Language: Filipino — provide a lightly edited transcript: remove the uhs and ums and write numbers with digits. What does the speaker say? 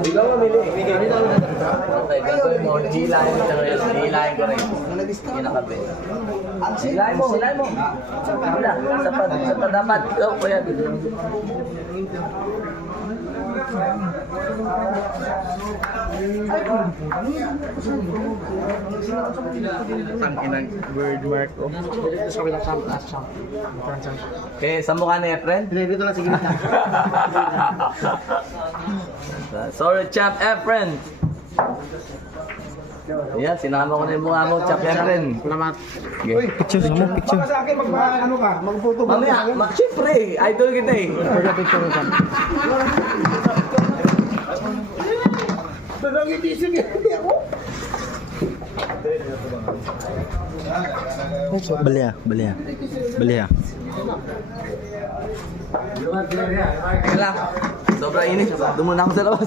Ikaw mamili. Okay, gagawin mo. Hilahin mo siya ngayon. Hilahin ko rin. Kinakape. Hilahin mo, hilahin mo. Wala, sa dapat. Ikaw po yan. Tangkinang word mark ko. Okay, saan mo ka na, friend? Dito lang, sige na. Sorry, Champ Efren. Ayan, sinama ko na yung mukha mo, Champ Efren. Salamat. Okay. Picture mo, picture. Sa akin, ano ka? Mag-photo ba? Mamaya, siyempre, idol kita eh. Picture mo. Nangiti, sige. Belia. Kaya lang, sobrang init. Doon muna ako sa labas.